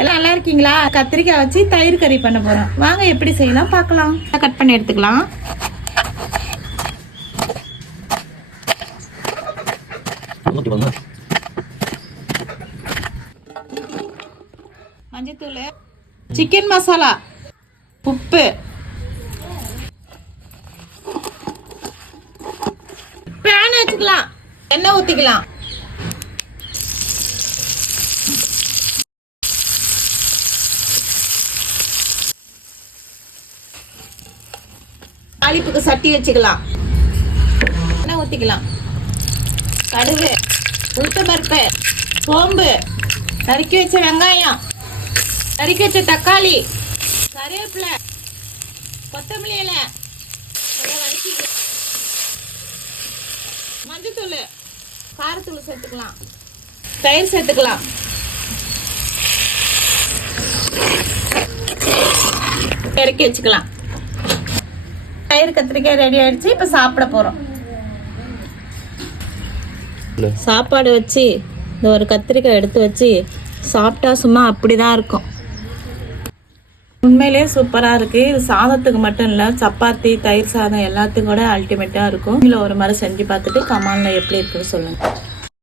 எல்லாம் நல்லா இருக்கீங்களா? கத்திரிக்காய் வச்சு தயிர் கறி பண்ண போறோம். வாங்க எப்படி செய்யலாம் பார்க்கலாம். கட் பண்ணி எடுத்துக்கலாம். மஞ்சத்தூள், சிக்கன் மசாலா, உப்பு, பேன் வச்சுக்கலாம், எண்ணெய் ஊற்றிக்கலாம். தாளிப்புக்கு சட்டி வச்சுக்கலாம். எண்ணெய் ஊற்றிக்கலாம். கடுகு, உளுத்தம்பருப்பு, சோம்பு, நறுக்கி வச்ச வெங்காயம், நறுக்கி வச்ச தக்காளி, கருவேப்பிலை, கொத்தமல்லி இலை, மஞ்சத்தூள், காரத்தூள் சேர்த்துக்கலாம். தயிர் சேர்த்துக்கலாம். இறக்கி வச்சுக்கலாம். தயிர் கத்திரிக்காய் ரெடி ஆயிடுச்சு. இப்போ சாப்பிட போறோம். சாப்பாடு வச்சு இந்த ஒரு கத்திரிக்காய் எடுத்து வச்சு சாப்பிட்டா சும்மா அப்படிதான் இருக்கும். உண்மையிலே சூப்பராக இருக்குது. இது சாதத்துக்கு மட்டும் இல்லை, சப்பாத்தி, தயிர் சாதம் எல்லாத்துக்கும் கூட அல்டிமேட்டாக இருக்கும். இதில் ஒரு மாதிரி செஞ்சு பார்த்துட்டு கமாலில் எப்படி இருக்குன்னு சொல்லுங்கள்.